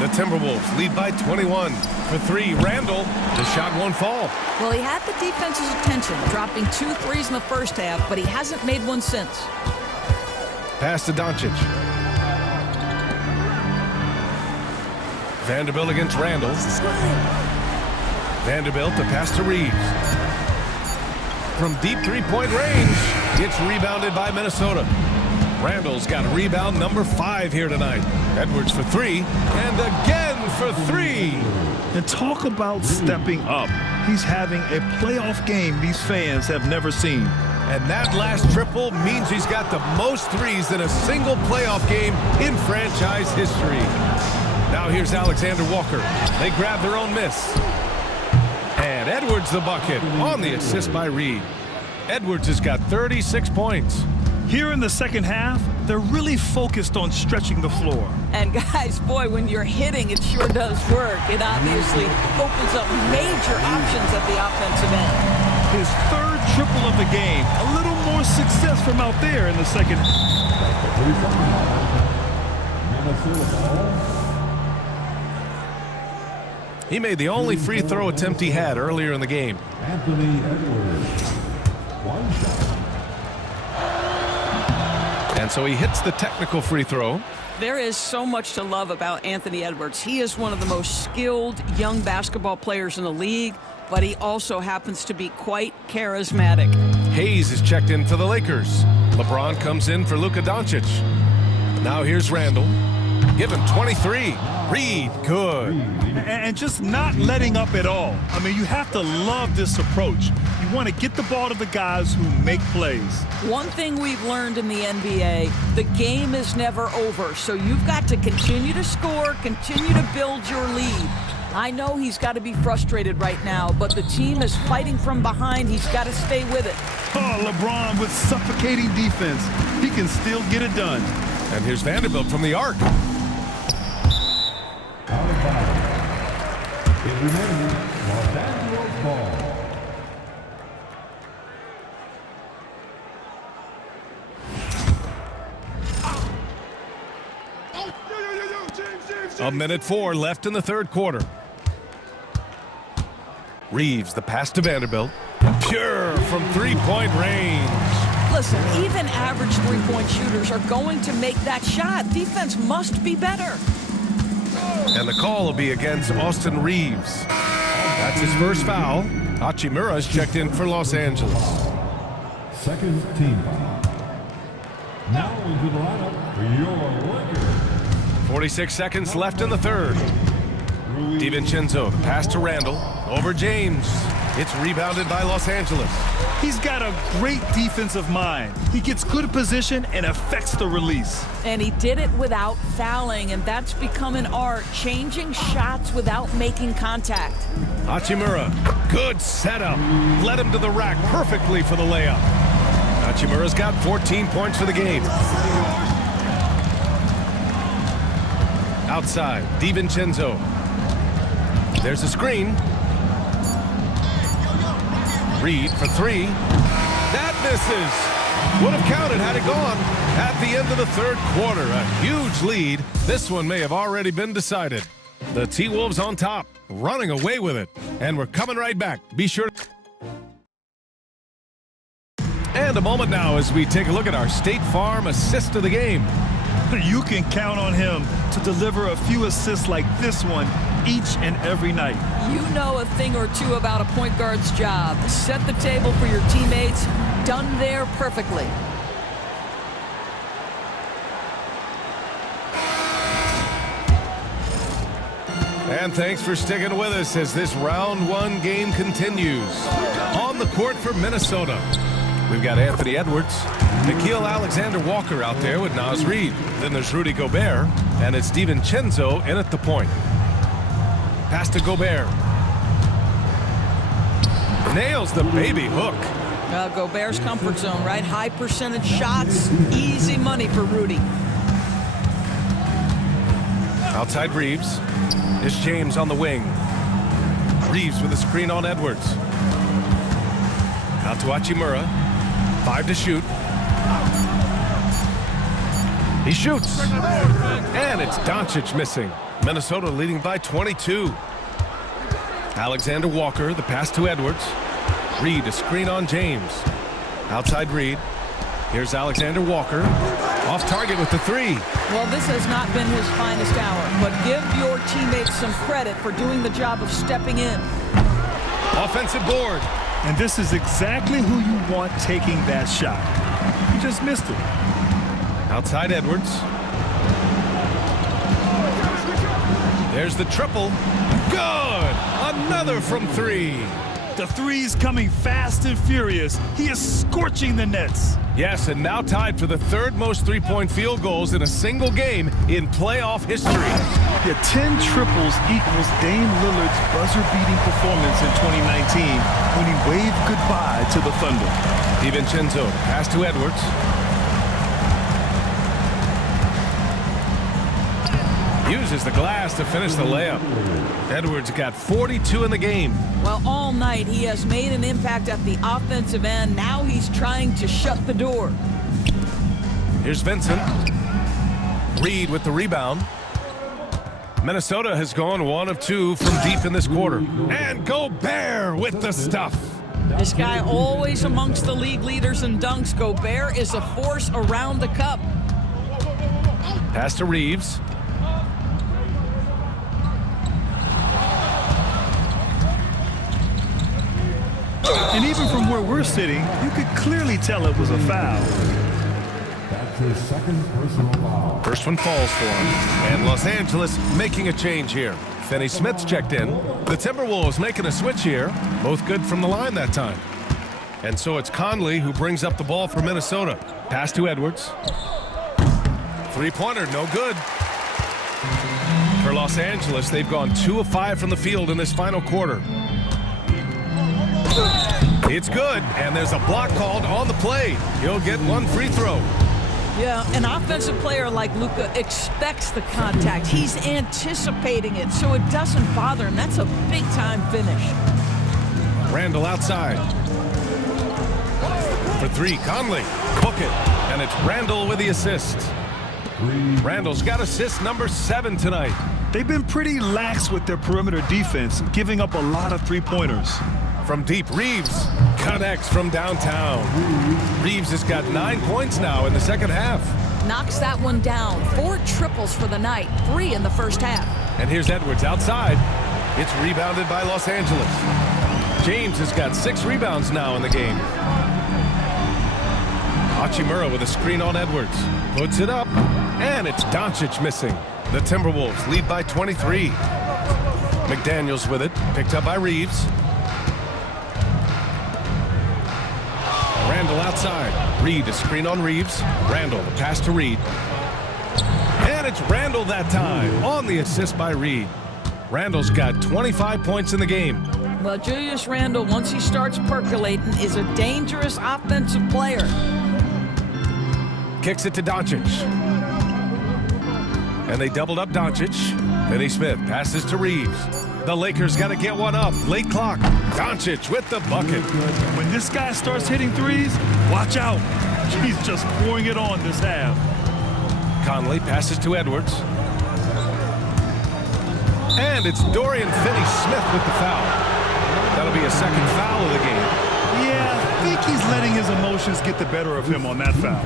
The Timberwolves lead by 21. For 3, Randall. The shot won't fall. Well, he had the defense's attention, dropping 2 threes in the first half, but he hasn't made one since. Pass to Doncic. Vanderbilt against Randall. Vanderbilt, the pass to Reeves. From deep 3-point range, it's rebounded by Minnesota. Randall's got rebound number 5 here tonight. Edwards for 3, and again for 3. And talk about stepping up. He's having a playoff game these fans have never seen. And that last triple means he's got the most threes in a single playoff game in franchise history. Now here's Alexander Walker. They grab their own miss. And Edwards the bucket on the assist by Reed. Edwards has got 36 points. Here in the second half, they're really focused on stretching the floor. And guys, boy, when you're hitting, it sure does work. It obviously opens up major options at the offensive end. His 3rd triple of the game. A little more success from out there in the second. Minnesota ball. He made the only free throw attempt he had earlier in the game. Anthony Edwards. 1 shot. And so he hits the technical free throw. There is so much to love about Anthony Edwards. He is one of the most skilled young basketball players in the league, but he also happens to be quite charismatic. Hayes is checked in for the Lakers. LeBron comes in for Luka Doncic. Now here's Randall. Give him 23. Reed, good. And just not letting up at all. I mean, you have to love this approach. You want to get the ball to the guys who make plays. One thing we've learned in the NBA, the game is never over. So you've got to continue to score, continue to build your lead. I know he's got to be frustrated right now, but the team is fighting from behind. He's got to stay with it. Oh, LeBron with suffocating defense. He can still get it done. And here's Vanderbilt from the arc. Out of bounds. It remains Los Angeles ball. A minute 4 left in the 3rd quarter. Reeves, the pass to Vanderbilt. Pure from 3-point range. Listen, even average 3-point shooters are going to make that shot. Defense must be better. And the call will be against Austin Reeves. That's his first foul. Hachimura's checked in for Los Angeles. 2nd team foul. Now into the lineup for your Lakers. 46 seconds left in the 3rd. DiVincenzo, the pass to Randall. Over James. It's rebounded by Los Angeles. He's got a great defensive mind. He gets good position and affects the release. And he did it without fouling, and that's become an art, changing shots without making contact. Hachimura, good setup. Led him to the rack perfectly for the layup. Hachimura's got 14 points for the game. Outside, DiVincenzo. There's a screen. Reed for three. That misses. Would have counted had it gone. At the end of the third quarter, a huge lead. This one may have already been decided. The T-Wolves on top, running away with it. And we're coming right back. Be sure to... And a moment now as we take a look at our State Farm assist of the game. You can count on him to deliver a few assists like this one each and every night. You know a thing or two about a point guard's job. Set the table for your teammates. Done there perfectly. And thanks for sticking with us as this round one game continues. On the court for Minnesota, we've got Anthony Edwards, Nickeil Alexander-Walker out there with Naz Reid. Then there's Rudy Gobert, and it's DiVincenzo in at the point. Pass to Gobert. Nails the baby hook. Gobert's comfort zone, right? High percentage shots, easy money for Rudy. Outside Reeves. It's James on the wing. Reeves with a screen on Edwards. Out to Hachimura. 5 to shoot. He shoots. And it's Doncic missing. Minnesota leading by 22. Alexander Walker, the pass to Edwards. Reed, a screen on James. Outside Reed. Here's Alexander Walker. Off target with the three. Well, this has not been his finest hour, but give your teammates some credit for doing the job of stepping in. Offensive board. And this is exactly who you want taking that shot. He just missed it. Outside Edwards. There's the triple. Good! Another from three. The three's coming fast and furious. He is scorching the nets. Yes, and now tied for the third most three-point field goals in a single game in playoff history. Yeah, 10 triples equals Dame Lillard's buzzer-beating performance in 2019 when he waved goodbye to the Thunder. DiVincenzo, pass to Edwards. Uses the glass to finish the layup. Edwards got 42 in the game. Well, all night he has made an impact at the offensive end. Now he's trying to shut the door. Here's Vincent. Reed with the rebound. Minnesota has gone 1 of 2 from deep in this quarter. And Gobert with the stuff. This guy always amongst the league leaders in dunks. Gobert is a force around the cup. Pass to Reeves. And even from where we're sitting, you could clearly tell it was a foul. That's his second personal foul. First one falls for him. And Los Angeles making a change here. Finney Smith's checked in. The Timberwolves making a switch here. Both good from the line that time. And so it's Conley who brings up the ball for Minnesota. Pass to Edwards. Three-pointer, no good. For Los Angeles, they've gone 2 of 5 from the field in this final quarter. It's good, and there's a block called on the play. He'll get 1 free throw. Yeah, an offensive player like Luka expects the contact. He's anticipating it, so it doesn't bother him. That's a big-time finish. Randall outside. For 3, Conley. Book it, and it's Randall with the assist. Randall's got assist number 7 tonight. They've been pretty lax with their perimeter defense, giving up a lot of three-pointers. From deep, Reeves connects from downtown. Reeves has got 9 points now in the second half. Knocks that one down. 4 triples for the night, 3 in the first half. And here's Edwards outside. It's rebounded by Los Angeles. James has got 6 rebounds now in the game. Hachimura with a screen on Edwards. Puts it up, and it's Doncic missing. The Timberwolves lead by 23. McDaniels with it, picked up by Reeves. Randall outside. Reed, a screen on Reeves. Randall, the pass to Reed. And it's Randall that time on the assist by Reed. Randall's got 25 points in the game. Well, Julius Randle, once he starts percolating, is a dangerous offensive player. Kicks it to Doncic. And they doubled up Doncic. Finney Smith passes to Reeves. The Lakers got to get one up. Late clock. Doncic with the bucket. When this guy starts hitting threes, watch out. He's just pouring it on this half. Conley passes to Edwards. And it's Dorian Finney-Smith with the foul. That'll be a second foul of the game. Yeah, I think he's letting his emotions get the better of him on that foul.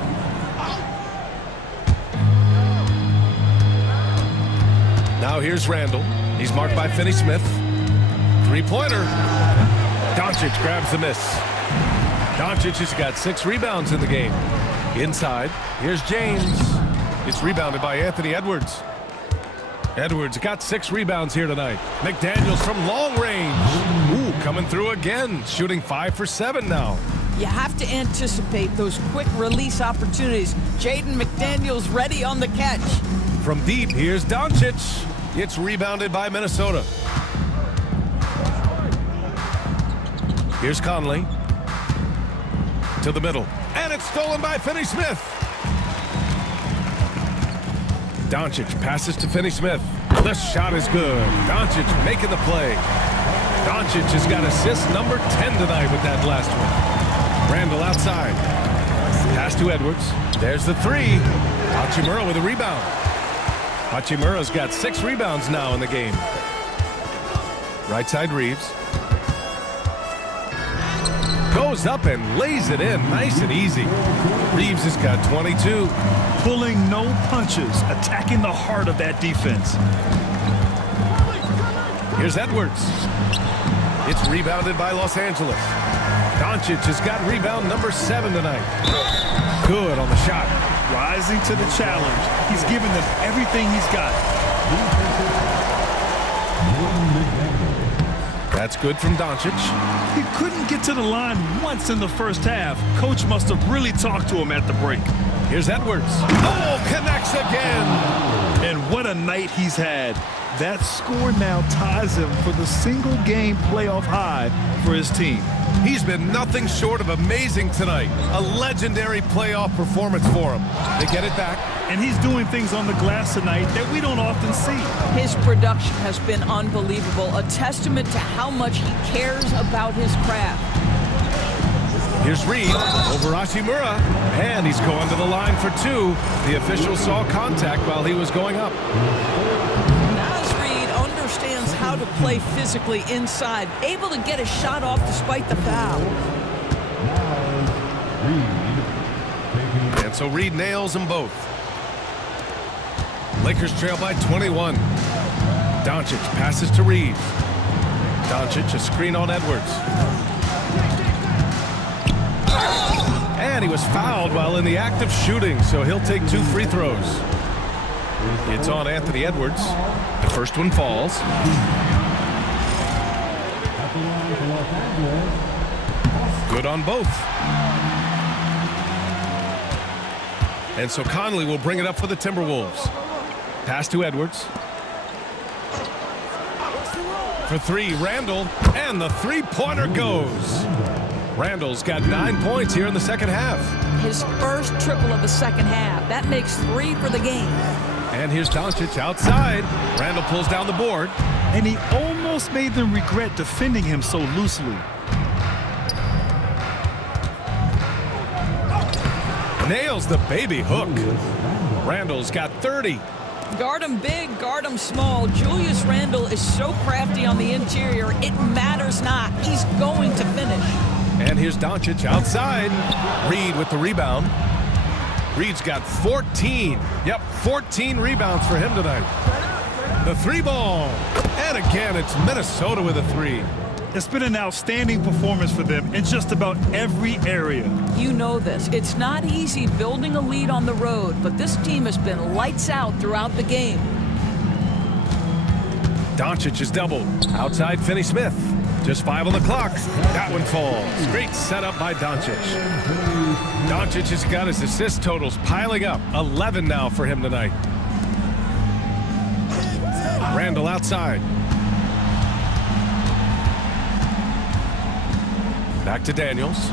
Now here's Randall. He's marked by Finney-Smith. Three-pointer. Doncic grabs the miss. Doncic has got 6 rebounds in the game. Inside, here's James. It's rebounded by Anthony Edwards. Edwards got 6 rebounds here tonight. McDaniels from long range. Ooh, coming through again. Shooting 5 for 7 now. You have to anticipate those quick release opportunities. Jaden McDaniels ready on the catch. From deep, here's Doncic. It's rebounded by Minnesota. Here's Conley. To the middle. And it's stolen by Finney-Smith. Doncic passes to Finney-Smith. The shot is good. Doncic making the play. Doncic has got assist number 10 tonight with that last one. Randall outside. Pass to Edwards. There's the 3. Hachimura with a rebound. Hachimura's got 6 rebounds now in the game. Right side Reeves. Goes up and lays it in nice and easy. Reeves has got 22. Pulling no punches, attacking the heart of that defense. Here's Edwards. It's rebounded by Los Angeles. Doncic has got rebound number 7 tonight. Good on the shot. Rising to the challenge. He's giving them everything he's got. That's good from Doncic. He couldn't get to the line once in the first half. Coach must have really talked to him at the break. Here's Edwards. Oh, connects again. And what a night he's had. That score now ties him for the single-game playoff high for his team. He's been nothing short of amazing tonight. A legendary playoff performance for him. They get it back. And he's doing things on the glass tonight that we don't often see. His production has been unbelievable, a testament to how much he cares about his craft. Here's Reed over Hachimura, and he's going to the line for 2. The official saw contact while he was going up. Naz Reed understands how to play physically inside, able to get a shot off despite the foul. And so Reed nails them both. Lakers trail by 21. Doncic passes to Reed. Doncic a screen on Edwards. And he was fouled while in the act of shooting, so he'll take 2 free throws. It's on Anthony Edwards. The first one falls. Good on both. And so Conley will bring it up for the Timberwolves. Pass to Edwards. For 3, Randall, and the three-pointer goes. Randall's got 9 points here in the second half. His first triple of the second half. That makes 3 for the game. And here's Doncic outside. Randall pulls down the board. And he almost made them regret defending him so loosely. Nails the baby hook. Randall's got 30. Guard him big, guard him small. Julius Randle is so crafty on the interior, it matters not. He's going to finish. And here's Doncic outside. Reed with the rebound. Reed's got 14. Yep, 14 rebounds for him tonight. The 3-ball. And again, it's Minnesota with a 3. It's been an outstanding performance for them in just about every area. You know this. It's not easy building a lead on the road, but this team has been lights out throughout the game. Doncic is doubled. Outside Finney-Smith. Just 5 on the clock. That one falls. Great setup by Doncic. Doncic has got his assist totals piling up. 11 now for him tonight. Randall outside. Back to Daniels.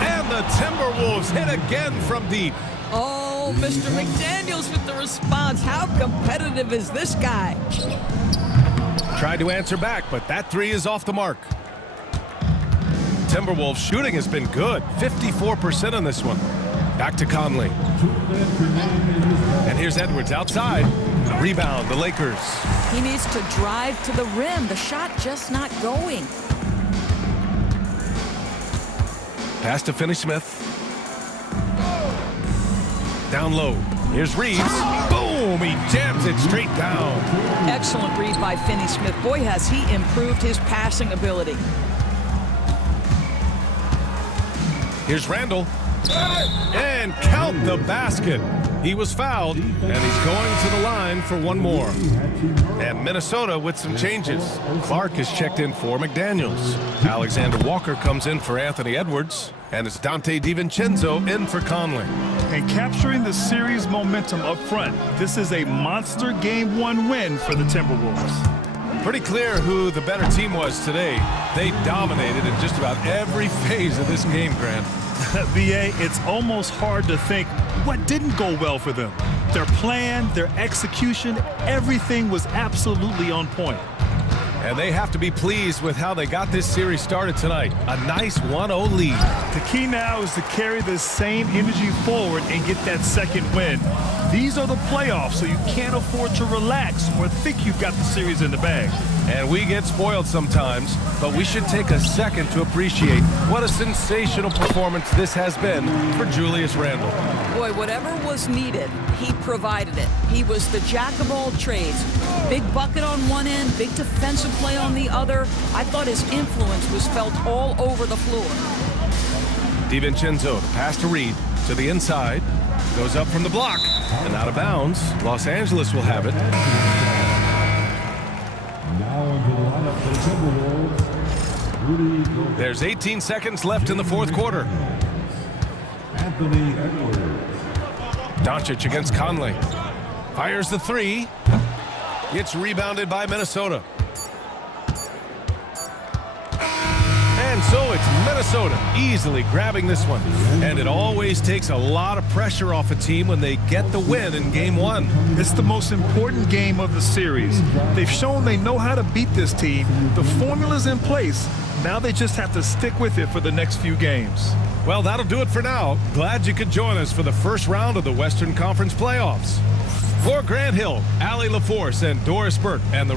And the Timberwolves hit again from deep. Oh, Mr. McDaniels with the response. How competitive is this guy? Tried to answer back, but that three is off the mark. Timberwolves shooting has been good. 54% on this one. Back to Conley. And here's Edwards outside. Rebound, the Lakers. He needs to drive to the rim. The shot just not going. Pass to Finney-Smith. Down low. Here's Reeves. Boom! He jams it straight down. Excellent read by Finney-Smith. Boy, has he improved his passing ability. Here's Randall. And count the basket. He was fouled, and he's going to the line for one more. And Minnesota with some changes. Clark is checked in for McDaniels. Alexander Walker comes in for Anthony Edwards. And it's Dante DiVincenzo in for Conley. And capturing the series momentum up front, this is a monster Game 1 win for the Timberwolves. Pretty clear who the better team was today. They dominated in just about every phase of this game, Grant. BA, it's almost hard to think what didn't go well for them. Their plan, their execution, everything was absolutely on point. And they have to be pleased with how they got this series started tonight. A nice 1-0 lead. The key now is to carry this same energy forward and get that second win. These are the playoffs, so you can't afford to relax or think you've got the series in the bag. And we get spoiled sometimes, but we should take a second to appreciate what a sensational performance this has been for Julius Randle. Boy, whatever was needed, he provided it. He was the jack of all trades. Big bucket on one end, big defensive play on the other. I thought his influence was felt all over the floor. DiVincenzo, pass to Reed, to the inside. Goes up from the block and out of bounds. Los Angeles will have it. Now into the lineup for the Timberwolves, Rudy Gobert. There's 18 seconds left in the fourth quarter. Anthony Edwards. Doncic against Conley. Fires the three. It's rebounded by Minnesota. And so it's Minnesota easily grabbing this one. And it always takes a lot of pressure off a team when they get the win in Game 1. It's the most important game of the series. They've shown they know how to beat this team. The formula's in place. Now they just have to stick with it for the next few games. Well, that'll do it for now. Glad you could join us for the first round of the Western Conference playoffs. For Grant Hill, Allie LaForce, and Doris Burt, and the